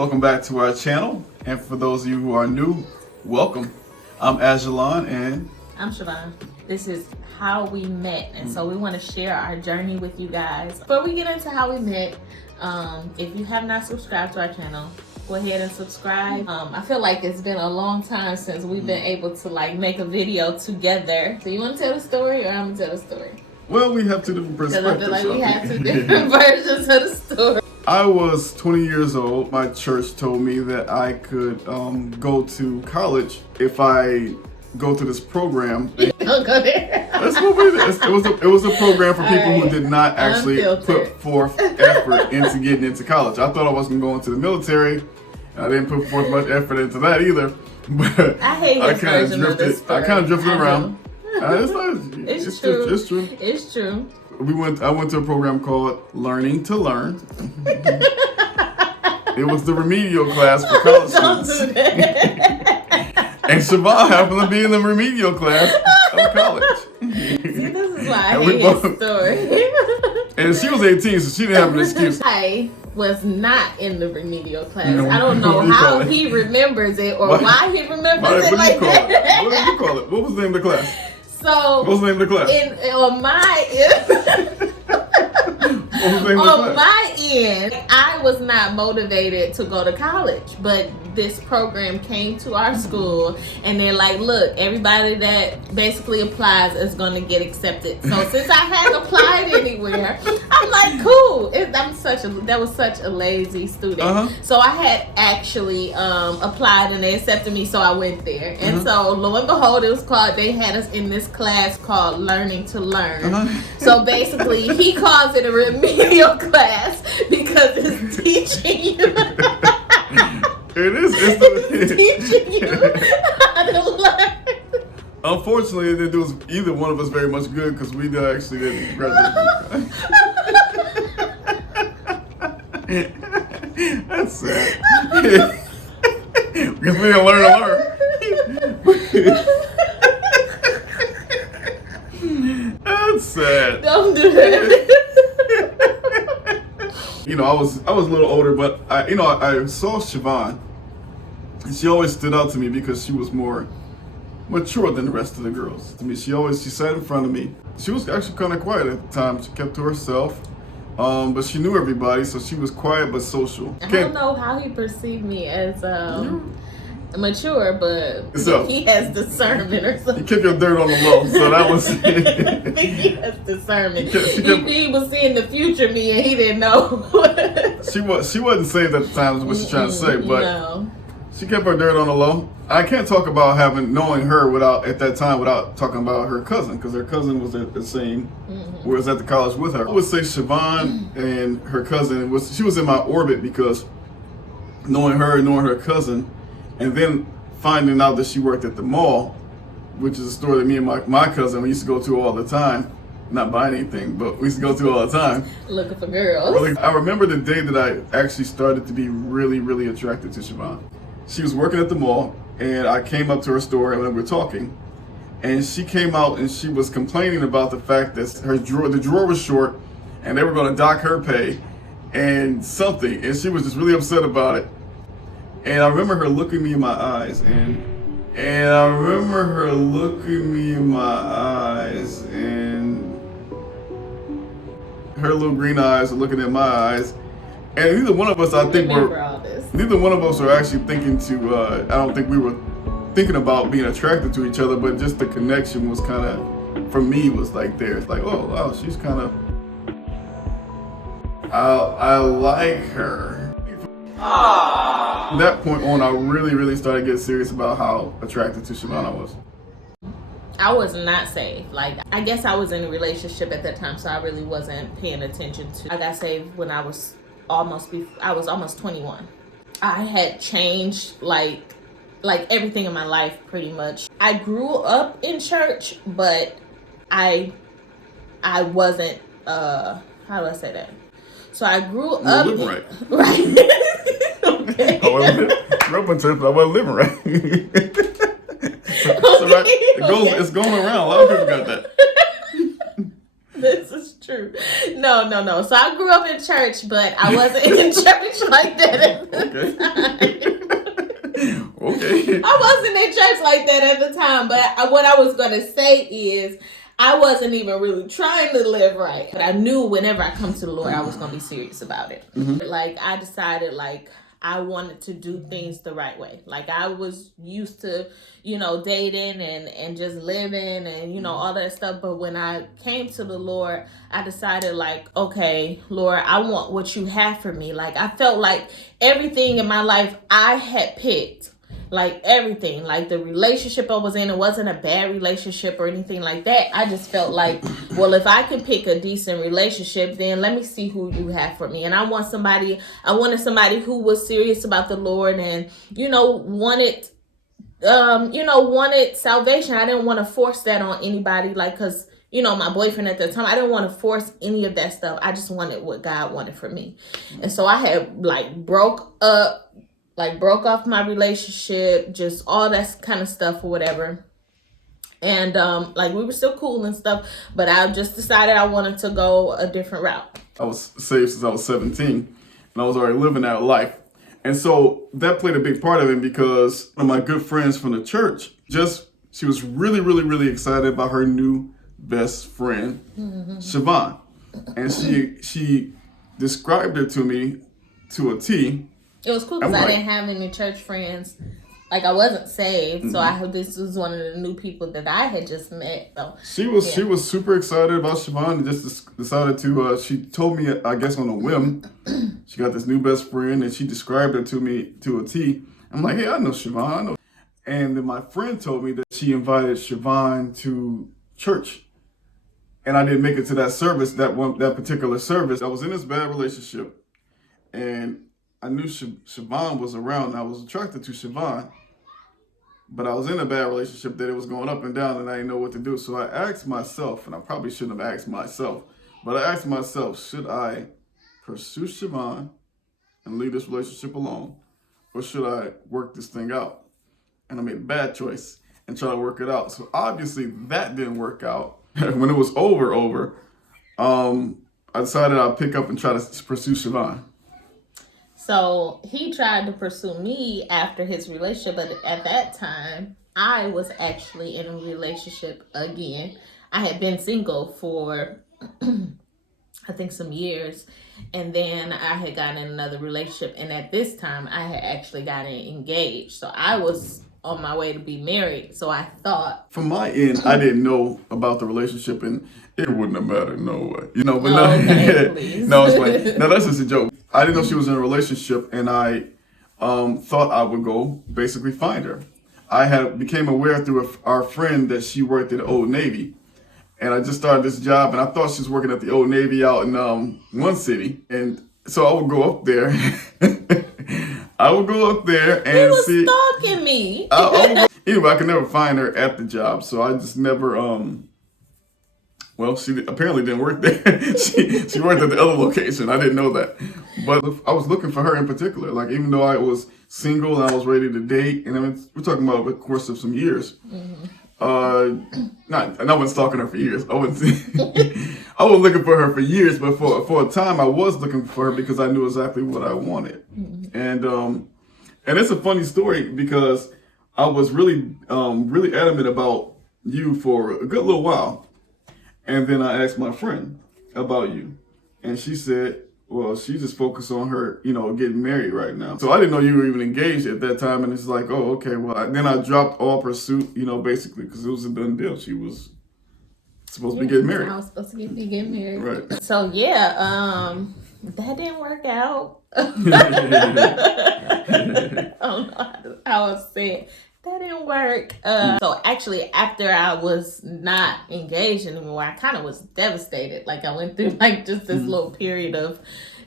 Welcome back to our channel, and for those of you who are new, welcome. I'm Ajalon, and I'm Siobhan. This is how we met, and so we want to share our journey with you guys. Before we get into how we met, if you have not subscribed to our channel, go ahead and subscribe. I feel like it's been a long time since we've been able to make a video together. So you want to tell the story, or I'm gonna tell the story? Well, we have two different perspectives. Because I feel like we have two different versions of the story. I was 20 years old. My church told me that I could go to college if I go to this program. Don't go there. That's what we did. It was a program for people who did not actually put forth effort into getting into college. I thought I was going to go into the military, and I didn't put forth much effort into that either. But I hate this version of this story. I kind of drifted around. It's true. It's true. It's true. I went to a program called Learning to Learn. It was the remedial class for college students. Don't do that. And Siobhan happened to be in the remedial class of college. See, this is why I hate this story. And she was 18, so she didn't have an excuse. I was not in the remedial class. I don't know how he remembers it or why he remembers it like that. What did you call it? What was the name of the class? So, what was the name of the class? On my end, I was not motivated to go to college, but this program came to our school and they're like, look, everybody that basically applies is going to get accepted. So since I hadn't applied anywhere, I'm like, cool. That was such a lazy student. So I had actually applied and they accepted me, so I went there. And so lo and behold, they had us in this class called Learning to Learn. So basically he calls it a remedial class because it's teaching you. It is. It's teaching you how to learn. Unfortunately, it didn't do either one of us very much good because we actually didn't graduate. That's sad. Because we didn't learn to learn. That's sad. Don't do that. You know, I was a little older, but I saw Siobhan, and she always stood out to me because she was more mature than the rest of the girls. To me, she sat in front of me. She was actually kind of quiet at the time. She kept to herself, but she knew everybody, so she was quiet but social. I don't know how he perceived me as mature, but he has discernment or something. He kept your dirt on the low, so that was. I think he has discernment. He was seeing the future me, and he didn't know. She wasn't saved at the time, is what she's trying to say, but no. She kept her dirt on the low. I can't talk about knowing her without talking about her cousin, because her cousin was at the same, was at the college with her. I would say Siobhan and her cousin she was in my orbit because knowing her cousin. And then finding out that she worked at the mall, which is a store that me and my cousin, we used to go to all the time. Not buying anything, but we used to go to all the time. Looking for girls. I remember the day that I actually started to be really, really attracted to Siobhan. She was working at the mall, and I came up to her store and we were talking. And she came out and she was complaining about the fact that the drawer was short and they were going to dock her pay and something. And she was just really upset about it. And I remember her looking me in my eyes, and I remember her looking me in my eyes, and her little green eyes were looking at my eyes, and neither one of us, neither one of us were actually thinking I don't think we were thinking about being attracted to each other, but just the connection was kind of, for me, was like there. It's like, oh, wow, she's kind of, I like her. From that point on, I really, really started getting serious about how attracted to Siobhan I was. I was not saved. I guess I was in a relationship at that time, so I really wasn't paying attention to. I got saved when I was almost 21. I had changed like everything in my life pretty much. I grew up in church, but I wasn't. How do I say that? So I grew up right. Okay. I wasn't living right. It's going around. A lot of people got that. This is true. No. So I grew up in church, but I wasn't in church like that at the time. Okay. I wasn't in church like that at the time, but what I was going to say is I wasn't even really trying to live right. But I knew whenever I come to the Lord, I was going to be serious about it. Like, I decided, like, I wanted to do things the right way. Like, I was used to, dating and just living and, all that stuff. But when I came to the Lord, I decided, like, okay, Lord, I want what you have for me. Like, I felt like everything in my life I had picked. Like, everything, like the relationship I was in, it wasn't a bad relationship or anything like that. I just felt like, well, if I can pick a decent relationship, then let me see who you have for me. And I wanted somebody who was serious about the Lord and, wanted salvation. I didn't want to force that on anybody, like, cause my boyfriend at the time, I didn't want to force any of that stuff. I just wanted what God wanted for me. And so I had broke off my relationship, just all that kind of stuff or whatever. And we were still cool and stuff, but I just decided I wanted to go a different route. I was saved since I was 17, and I was already living that life. And so that played a big part of it because one of my good friends from the church, she was really, really, really excited about her new best friend, Siobhan. And she described her to me to a T. It was cool because I didn't have any church friends. Like, I wasn't saved, so this was one of the new people that I had just met. So she was super excited about Siobhan and just decided to. She told me, I guess on a whim, she got this new best friend and she described her to me to a T. I'm like, hey, I know Siobhan. I know. And then my friend told me that she invited Siobhan to church, and I didn't make it to that service. That particular service. I was in this bad relationship, and I knew Siobhan was around, and I was attracted to Siobhan, but I was in a bad relationship that it was going up and down, and I didn't know what to do. So I asked myself, and I probably shouldn't have asked myself, but I asked myself, should I pursue Siobhan and leave this relationship alone, or should I work this thing out? And I made a bad choice and try to work it out. So obviously that didn't work out. When it was over, I decided I'd pick up and try to pursue Siobhan. So he tried to pursue me after his relationship, but at that time, I was actually in a relationship again. I had been single for, I think, some years, and then I had gotten in another relationship, and at this time, I had actually gotten engaged. So I was on my way to be married, so I thought. From my end, I didn't know about the relationship, and it wouldn't have mattered, no way. But okay, no, it's funny. No, that's just a joke. I didn't know she was in a relationship, and I thought I would go basically find her. I became aware through our friend that she worked at the Old Navy, and I just started this job, and I thought she was working at the Old Navy out in one city, and so I would go up there. I would go up there and see. He was stalking me. Anyway, I could never find her at the job, so I just never. Well, she apparently didn't work there. she worked at the other location. I didn't know that, but I was looking for her in particular. Like, even though I was single and I was ready to date, and I mean, we're talking about the course of some years. And I wasn't stalking her for years. I was looking for her for years, but for a time I was looking for her because I knew exactly what I wanted. And it's a funny story because I was really adamant about you for a good little while. And then I asked my friend about you, and she said, well, she just focused on her, getting married right now. So I didn't know you were even engaged at that time. And it's like, oh, okay. Well, then I dropped all pursuit, basically, because it was a done deal. She was supposed to be getting married. I was supposed to be getting married. Right. So, that didn't work out. I don't know how I said. That didn't work. So actually, after I was not engaged anymore, I kind of was devastated. Like, I went through just this little period of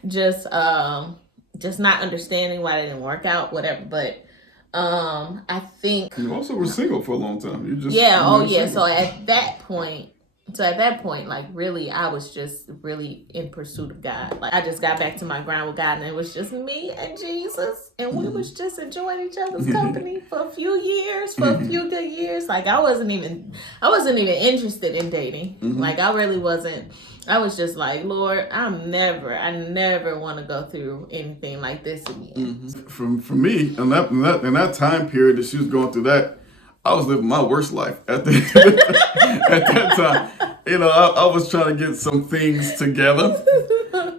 just not understanding why it didn't work out, whatever. But I think you also were single for a long time. So at that point, So at that point, like really, I was just really in pursuit of God. Like I just got back to my ground with God, and it was just me and Jesus, and we was just enjoying each other's company for a few years, for a few good years. Like I wasn't even interested in dating. Like I really wasn't. I was just like, Lord, I never want to go through anything like this again. For me, in that time period that she was going through that, I was living my worst life at that time. You know, I was trying to get some things together.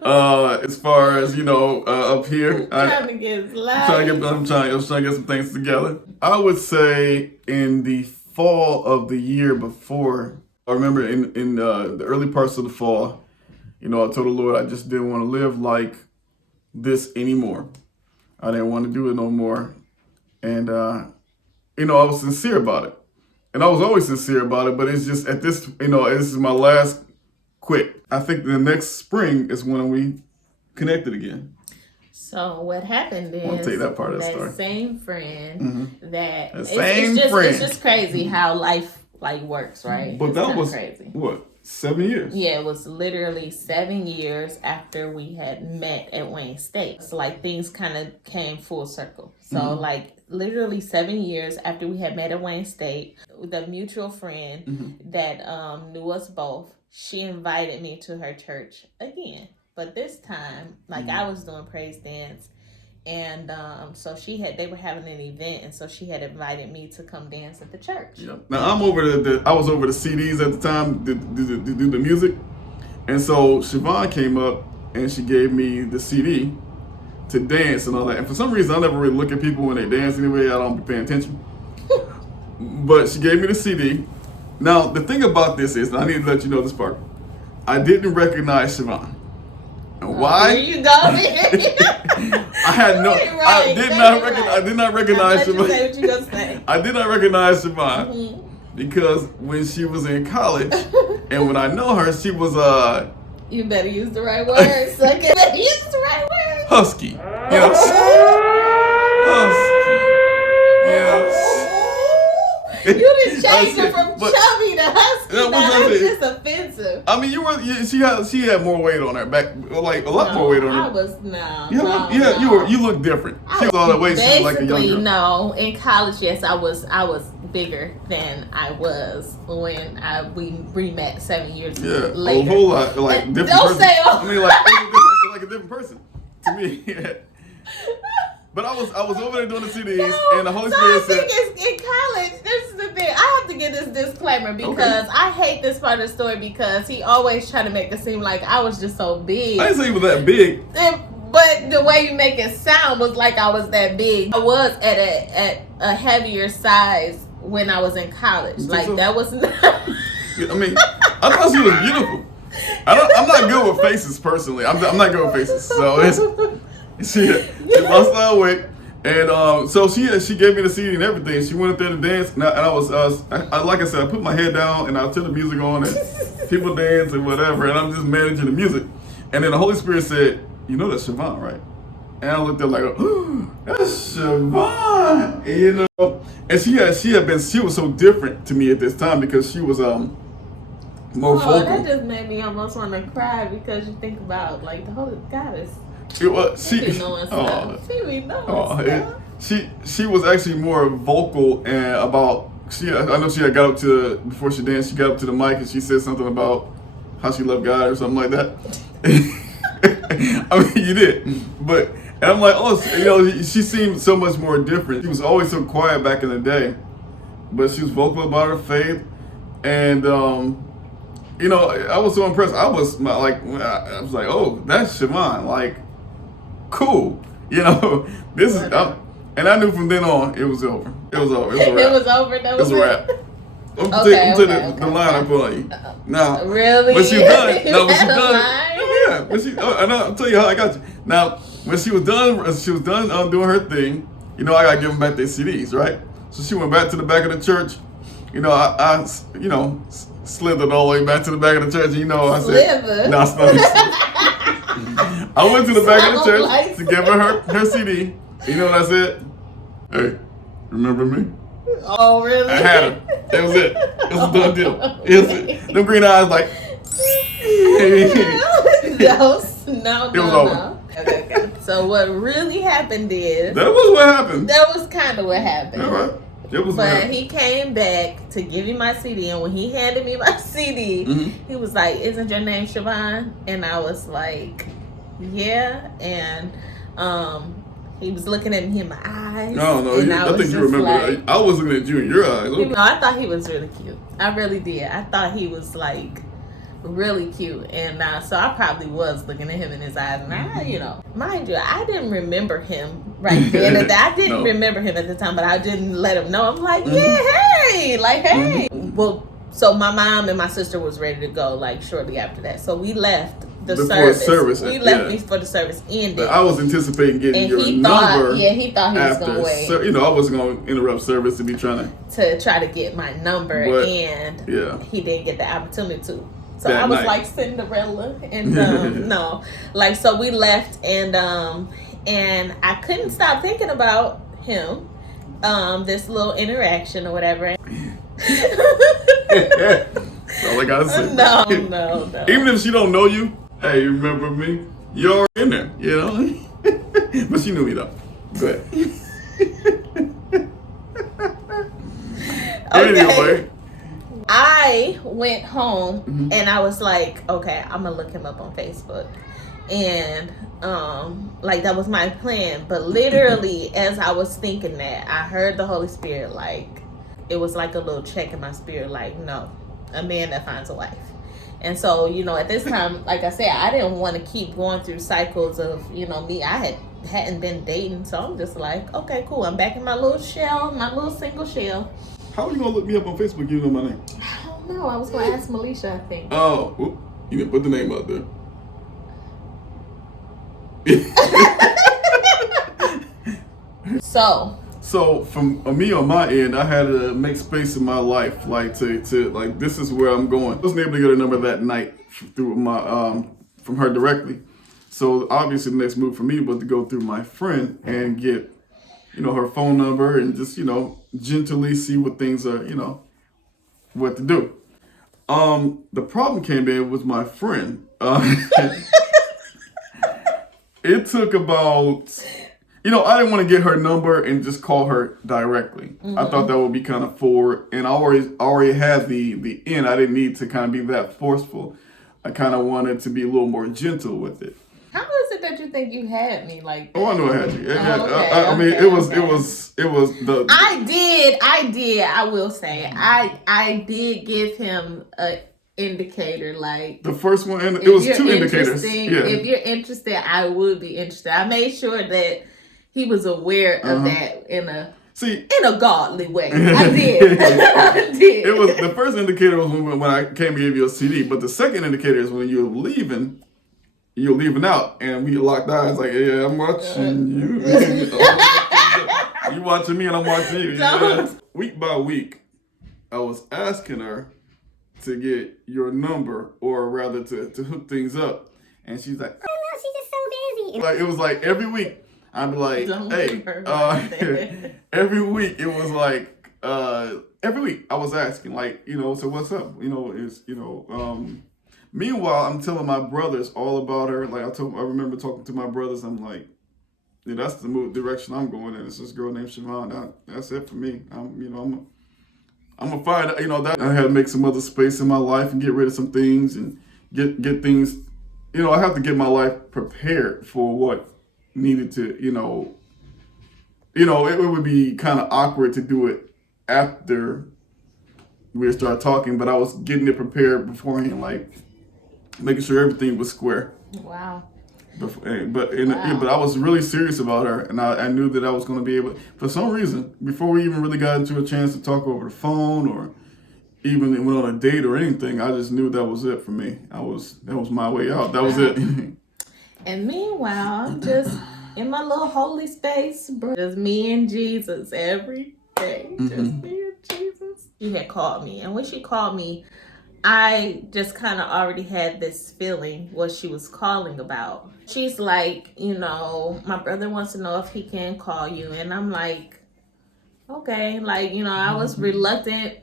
As far as, up here. Trying to get I'm trying to get some things together. I would say in the fall of the year before, I remember in the early parts of the fall, I told the Lord I just didn't want to live like this anymore. I didn't want to do it no more. And, I was sincere about it. And I was always sincere about it, but it's just at this, this is my last quit. I think the next spring is when we connected again. So what happened is I'll take that part of the story. Same friend it's just crazy how life works, right? But that was crazy. What? 7 years? Yeah, it was literally 7 years after we had met at Wayne State. So things kind of came full circle. So literally 7 years after we had met at Wayne State, the mutual friend that knew us both, she invited me to her church again. But this time, I was doing praise dance. And so they were having an event, and so she had invited me to come dance at the church. Yep. Now I was over the CDs at the time to do the music, and so Siobhan came up and she gave me the CD to dance and all that. And for some reason, I never really look at people when they dance anyway. I don't be paying attention. But she gave me the CD. Now the thing about this is, and I need to let you know this part. I didn't recognize Siobhan. Why? Here you go. I did not recognize Siobhan. I did not recognize Siobhan because when she was in college, and when I know her, she was You better use the right words. You better use the right words. Husky. Husky. You didn't change it from chubby to husky. That's just offensive. I mean, she had more weight on her back, a lot more weight on her. I was you look different. She was all that weight. She was like a young girl. No, in college, yes, I was bigger than I was when we met 7 years later. A whole lot different. Don't person. say I mean, like a different person to me. But I was over there doing the CDs, and the Holy Spirit said, I think it's in college. This is the thing. I have to get this disclaimer because I hate this part of the story because he always tried to make it seem like I was just so big. I didn't say he was that big. But the way you make it sound was like I was that big. I was at a heavier size when I was in college. That was not. I mean, I thought she was beautiful. I'm not good with faces personally. I'm not good with faces, so she lost a lot of weight, and so she gave me the CD and everything. She went up there to dance, and I was like I said, I put my head down and I turn the music on, and people dance and whatever, and I'm just managing the music. And then the Holy Spirit said, "That's Siobhan, right?" And I looked at her oh, that's Siobhan, and she was so different to me at this time because she was more vocal. That just made me almost want to cry because you think about the Holy Goddess. She was actually more vocal and about. I know she had got up to before she danced. She got up to the mic and she said something about how she loved God or something like that. I mean, you did, and I'm like, she seemed so much more different. She was always so quiet back in the day, but she was vocal about her faith, and I was so impressed. I was like, oh, that's Siobhan, cool, this is, and I knew from then on it was over. It was over. It was a wrap. That was a wrap. I'm gonna the line I put on you. Now, really? When she was done, I'll tell you how I got you. Now, when she was done doing her thing. I gotta give them back their CDs, right? So she went back to the back of the church. I slithered all the way back to the back of the church. And, I said, "No, it's not." I went to the back of the church to give her CD. You know what I said? "Hey, remember me?" Oh, really? I had her. That was it. It was a done deal. Them green eyes like. No. It was over. Okay. So what really happened is that was what happened. That was kind of what happened. All right. But he came back to give me my CD, and when he handed me my CD, he was like, "Isn't your name Siobhan?" And I was like, "Yeah." And he was looking at me in my eyes. No, I think you remember. Like, I was looking at you in your eyes. No, I thought he was really cute. I really did. I thought he was like really cute, and so I probably was looking at him in his eyes, and mind you, I didn't remember him right then. I didn't remember him at the time, but I didn't let him know. I'm like, hey. Well, so my mom and my sister was ready to go like shortly after that, so we left before service. We left before the service ended. But I was anticipating getting your number. He thought he was gonna wait. I wasn't gonna interrupt service to be trying to get my number, and he didn't get the opportunity to. So I was like Cinderella, and so we left, and I couldn't stop thinking about him, this little interaction or whatever. That's all I gotta say. No. Even if she don't know you, hey, you remember me? You're in there, But she knew me though. Go ahead. Okay. Anyway. I went home and I was like, okay, I'm gonna look him up on Facebook. And that was my plan. But literally as I was thinking that, I heard the Holy Spirit, like, it was like a little check in my spirit, like, no, a man that finds a wife. And so, at this time, like I said, I didn't want to keep going through cycles of, me. I hadn't been dating, so I'm just like, okay, cool. I'm back in my little shell, my little single shell. How are you gonna look me up on Facebook? You know my name. I don't know. I was gonna ask Melisha, I think. Oh, you didn't put the name out there. So from me on my end, I had to make space in my life, like to like, this is where I'm going. I wasn't able to get a number that night through my from her directly. So obviously the next move for me was to go through my friend and get her phone number and just gently see what things are, what to do. The problem came in with my friend. It took about, I didn't want to get her number and just call her directly. I thought that would be kind of forward, and I already had the end. I didn't need to kind of be that forceful. I kind of wanted to be a little more gentle with it. How is it that you think you had me like that? Oh, I knew I had you. It was the. I did. I will say, I did give him a indicator, like the first one, and it was 2 indicators. Yeah. If you're interested, I would be interested. I made sure that he was aware of that in a godly way. I did. I did. It was the first indicator was when I came to give you a CD, but the second indicator is when you're leaving out, and we locked eyes like, yeah, I'm watching you. You watching me and I'm watching you. Yeah. Week by week, I was asking her to get your number, or rather to hook things up, and she's like, oh no, she's just so busy. Like, it was like every week I'd be like, hey, every week it was like, every week I was asking, like, so what's up? Meanwhile, I'm telling my brothers all about her. Like, I remember talking to my brothers. I'm like, yeah, that's the direction I'm going in. It's this girl named Siobhan. That's it for me. I'm gonna find, that I had to make some other space in my life and get rid of some things and get things. I have to get my life prepared for what needed to. It would be kind of awkward to do it after we start talking, but I was getting it prepared beforehand, like making sure everything was square. Wow. But I was really serious about her, and I knew that I was going to be able, for some reason, before we even really got into a chance to talk over the phone or even went on a date or anything, I just knew that was it for me. That was my way out. That was it. And meanwhile, I'm just in my little holy space, bro. Just me and Jesus every day. Just me and Jesus. She had called me, and when she called me, I just kind of already had this feeling what she was calling about. She's like, my brother wants to know if he can call you. And I'm like, okay. Like, I was reluctant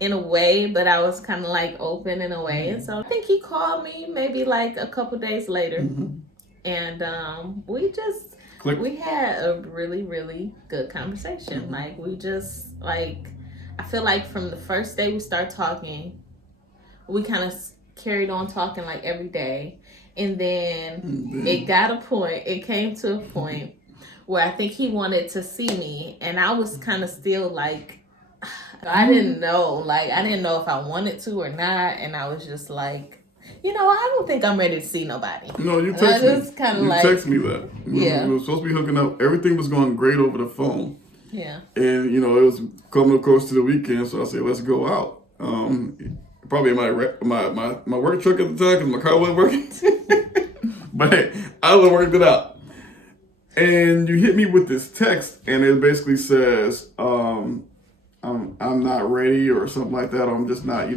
in a way, but I was kind of like open in a way. And so I think he called me maybe like a couple days later. And we had a really, really good conversation. Like we just like, I feel like from the first day we started talking, we kind of carried on talking like every day. And then it came to a point where I think he wanted to see me. And I was kind of still like, I didn't know if I wanted to or not. And I was just like, I don't think I'm ready to see nobody. No, you text me. You text me that. Yeah. We were supposed to be hooking up. Everything was going great over the phone. Yeah. And, it was coming, of course, to the weekend. So I said, let's go out. Probably in my work truck at the time because my car wasn't working. But hey, I worked it out. And you hit me with this text, and it basically says, I'm not ready or something like that. I'm just not,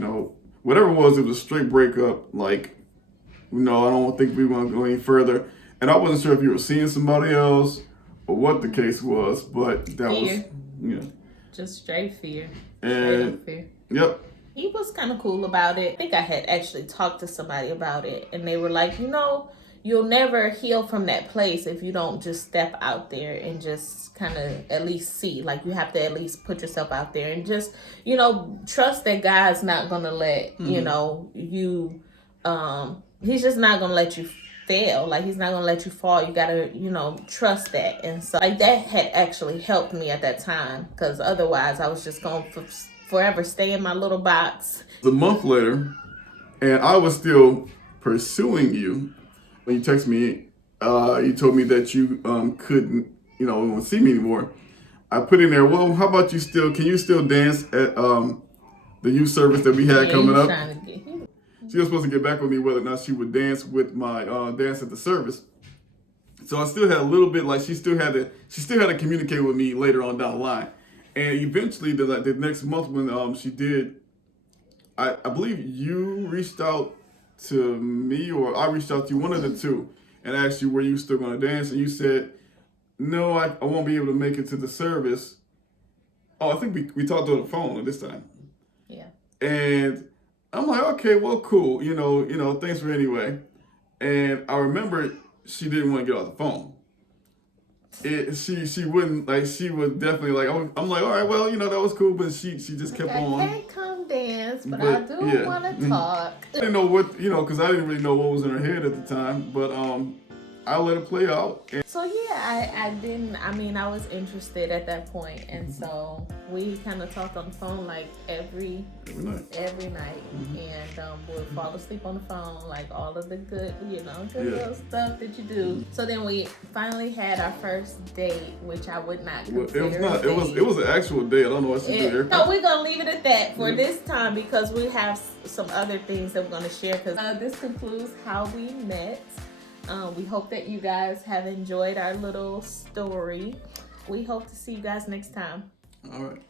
whatever it was a straight breakup. Like, no, I don't think we want to go any further. And I wasn't sure if you were seeing somebody else or what the case was, but that fear. was, just straight fear. And, fear. Yep. He was kind of cool about it. I think I had actually talked to somebody about it, and they were like, you'll never heal from that place if you don't just step out there and just kind of at least see. Like, you have to at least put yourself out there and just, trust that God's not going to let, you, he's just not going to let you fail. Like, he's not going to let you fall. You got to, trust that. And so, like, that had actually helped me at that time, because otherwise I was just going to forever stay in my little box. A month later, and I was still pursuing you. When you text me, you told me that you couldn't, won't see me anymore. I put in there, well, how about can you still dance at the youth service that we had coming up? She was supposed to get back with me whether or not she would dance with my dance at the service. So I still had a little bit, like she still had to communicate with me later on down the line. And eventually, the next month when she did, I believe you reached out to me, or I reached out to you, one of the two, and asked you were you still going to dance, and you said, no, I won't be able to make it to the service. Oh, I think we talked on the phone at this time. Yeah. And I'm like, okay, well, cool, thanks for anyway. And I remember she didn't want to get off the phone. She wouldn't, like, she was definitely like, I'm like, all right, well, that was cool, but she just kept on. I can't come dance, but I do want to talk. I didn't know what, because I didn't really know what was in her head at the time, but I let it play out. So yeah, I was interested at that point, and so we kind of talked on the phone like every night. And we'd fall asleep on the phone, like all of the good, little stuff that you do. So then we finally had our first date, which I would not consider it was an actual date. I don't know what she did. No, we're gonna leave it at that for this time, because we have some other things that we're gonna share, because this concludes how we met. We hope that you guys have enjoyed our little story. We hope to see you guys next time. All right.